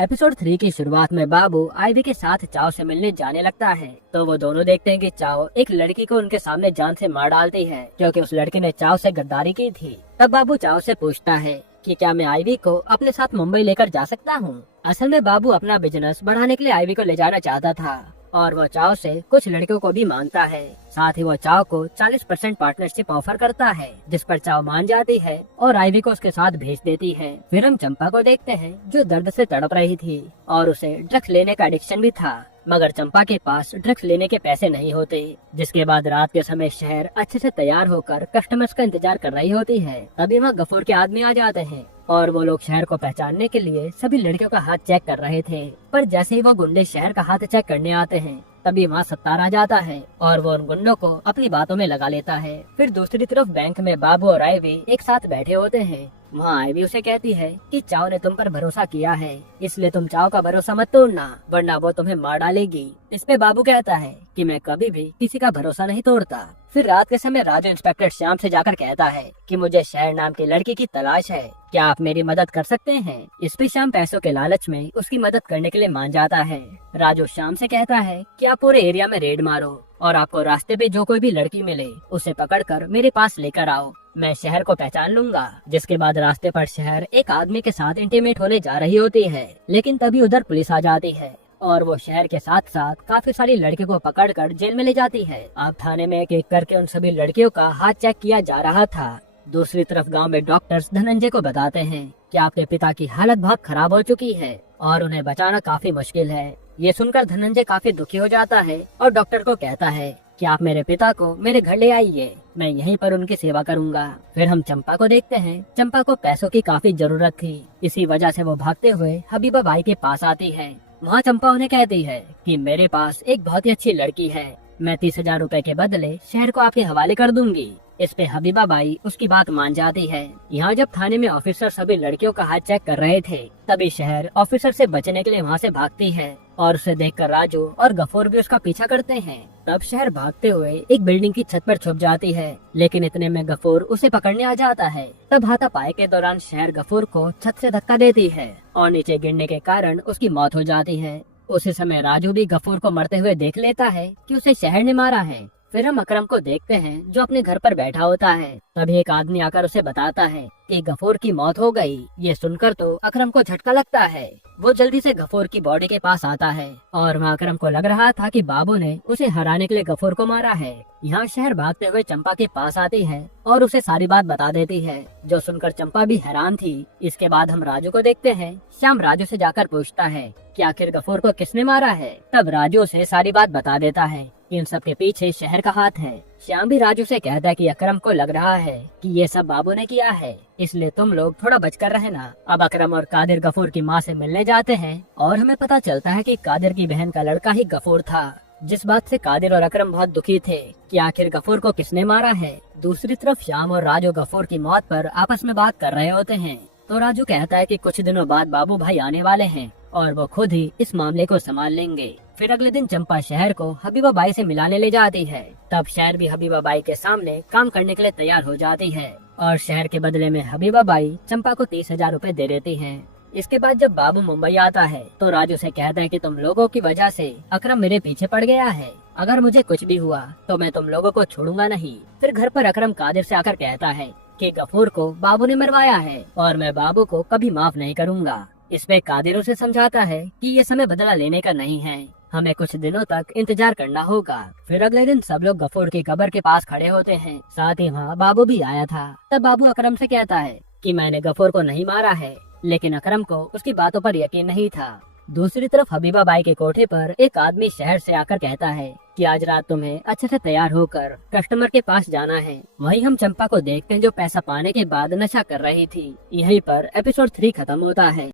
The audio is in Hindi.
एपिसोड 3 की शुरुआत में बाबू आईवी के साथ चाव से मिलने जाने लगता है, तो वो दोनों देखते हैं कि चाव एक लड़की को उनके सामने जान से मार डालती है, क्योंकि उस लड़की ने चाव से गद्दारी की थी। तब बाबू चाव से पूछता है कि क्या मैं आईवी को अपने साथ मुंबई लेकर जा सकता हूँ। असल में बाबू अपना बिजनेस बढ़ाने के लिए आईवी को ले जाना चाहता था और वो चाव से कुछ लड़कियों को भी मांगता है। साथ ही वो चाव को 40% पार्टनरशिप ऑफर करता है, जिस पर चाव मान जाती है और आईवी को उसके साथ भेज देती है। फिर हम चंपा को देखते हैं जो दर्द से तड़प रही थी और उसे ड्रग्स लेने का एडिक्शन भी था, मगर चंपा के पास ड्रग्स लेने के पैसे नहीं होते। जिसके बाद रात के समय शहर अच्छे से तैयार होकर कस्टमर्स का इंतजार कर रही होती है। तभी वहाँ गफूर के आदमी आ जाते हैं और वो लोग शहर को पहचानने के लिए सभी लड़कियों का हाथ चेक कर रहे थे। पर जैसे ही वो गुंडे शहर का हाथ चेक करने आते हैं, तभी वहाँ सत्तार आ जाता है और वो उन गुंडों को अपनी बातों में लगा लेता है। फिर दूसरी तरफ बैंक में बाबू और आईवी एक साथ बैठे होते हैं। वहाँ आईवी उसे कहती है कि चाव ने तुम पर भरोसा किया है, इसलिए तुम चाव का भरोसा मत तोड़ना, वरना वो तुम्हें मार डालेगी। इस पे बाबू कहता है कि मैं कभी भी किसी का भरोसा नहीं तोड़ता। फिर रात के समय राजू इंस्पेक्टर श्याम से जाकर कहता है कि मुझे शहर नाम की लड़की की तलाश है, क्या आप मेरी मदद कर सकते हैं। इस पे श्याम पैसों के लालच में उसकी मदद करने के लिए मान जाता है। राजू श्याम से कहता है कि आप पूरे एरिया में रेड मारो और आपको रास्ते पे जो कोई भी लड़की मिले उसे पकड़कर मेरे पास लेकर आओ, मैं शहर को पहचान लूंगा। जिसके बाद रास्ते पर शहर एक आदमी के साथ इंटीमेट होने जा रही होती है, लेकिन तभी उधर पुलिस आ जाती है और वो शहर के साथ साथ काफी सारी लड़कियों को पकड़कर जेल में ले जाती है। अब थाने में एक एक करके उन सभी लड़कियों का हाथ चेक किया जा रहा था। दूसरी तरफ गांव में डॉक्टर्स धनंजय को बताते हैं कि आपके पिता की हालत बहुत खराब हो चुकी है और उन्हें बचाना काफी मुश्किल है। ये सुनकर धनंजय काफी दुखी हो जाता है और डॉक्टर को कहता है कि आप मेरे पिता को मेरे घर ले आइए, मैं यहीं पर उनकी सेवा करूंगा। फिर हम चंपा को देखते हैं। चंपा को पैसों की काफी जरूरत थी, इसी वजह से वो भागते हुए हबीबा बाई के पास आती है। वहाँ चंपा उन्हें कहती है कि मेरे पास एक बहुत ही अच्छी लड़की है, मैं 30,000 रूपए के बदले शहर को आपके हवाले कर दूंगी। इस पे हबीबा बाई उसकी बात मान जाती है। यहाँ जब थाने में ऑफिसर सभी लड़कियों का हाथ चेक कर रहे थे, तभी शहर ऑफिसर से बचने के लिए वहाँ से भागती है और उसे देखकर राजू और गफूर भी उसका पीछा करते हैं। तब शहर भागते हुए एक बिल्डिंग की छत पर छुप जाती है, लेकिन इतने में गफूर उसे पकड़ने आ जाता है। तब हाथापाई के दौरान शहर गफूर को छत से धक्का देती है और नीचे गिरने के कारण उसकी मौत हो जाती है। उसी समय राजू भी गफूर को मरते हुए देख लेता है कि उसे शहर ने मारा है। फिर हम अकरम को देखते हैं जो अपने घर पर बैठा होता है। तभी एक आदमी आकर उसे बताता है कि गफूर की मौत हो गई। ये सुनकर तो अकरम को झटका लगता है। वो जल्दी से गफूर की बॉडी के पास आता है और वहाँ अकरम को लग रहा था कि बाबू ने उसे हराने के लिए गफूर को मारा है। यहाँ शहर भागते हुए चंपा के पास आती है और उसे सारी बात बता देती है, जो सुनकर चंपा भी हैरान थी। इसके बाद हम राजू को देखते हैं। श्याम राजू से जाकर पूछता है कि आखिर गफूर को किसने मारा है। तब राजू उसे सारी बात बता देता है। इन सब के पीछे शहर का हाथ है। श्याम भी राजू से कहता है कि अकरम को लग रहा है कि ये सब बाबू ने किया है, इसलिए तुम लोग थोड़ा बचकर रहना। अब अकरम और कादिर गफूर की माँ से मिलने जाते हैं और हमें पता चलता है कि कादिर की बहन का लड़का ही गफूर था, जिस बात से कादिर और अकरम बहुत दुखी थे कि आखिर गफूर को किसने मारा है। दूसरी तरफ श्याम और राजू गफूर की मौत पर आपस में बात कर रहे होते हैं, तो राजू कहता है कि कुछ दिनों बाद बाबू भाई आने वाले हैं और वो खुद ही इस मामले को संभाल लेंगे। फिर अगले दिन चंपा शहर को हबीबा बाई से मिलाने ले जाती है। तब शहर भी हबीबा बाई के सामने काम करने के लिए तैयार हो जाती है और शहर के बदले में हबीबा बाई चंपा को 30,000 रूपए दे देती है। इसके बाद जब बाबू मुंबई आता है तो राजू से कहता है कि तुम लोगों की वजह से अकरम मेरे पीछे पड़ गया है, अगर मुझे कुछ भी हुआ तो मैं तुम लोगों को छोड़ूंगा नहीं। फिर घर पर अकरम कादिर से आकर कहता है कि गफूर को बाबू ने मरवाया है और मैं बाबू को कभी माफ नहीं करूंगा। इसमें कादिर उसे समझाता है कि ये समय बदला लेने का नहीं है, हमें कुछ दिनों तक इंतजार करना होगा। फिर अगले दिन सब लोग गफूर की कब्र के पास खड़े होते हैं, साथ ही वहाँ बाबू भी आया था। तब बाबू अकरम से कहता है कि मैंने गफूर को नहीं मारा है, लेकिन अकरम को उसकी बातों पर यकीन नहीं था। दूसरी तरफ हबीबा बाई के कोठे पर एक आदमी शहर से आकर कहता है कि आज रात तुम्हें अच्छे से तैयार होकर कस्टमर के पास जाना है। वहीं हम चंपा को देखते हैं जो पैसा पाने के बाद नशा कर रही थी। यहीं पर एपिसोड 3 खत्म होता है।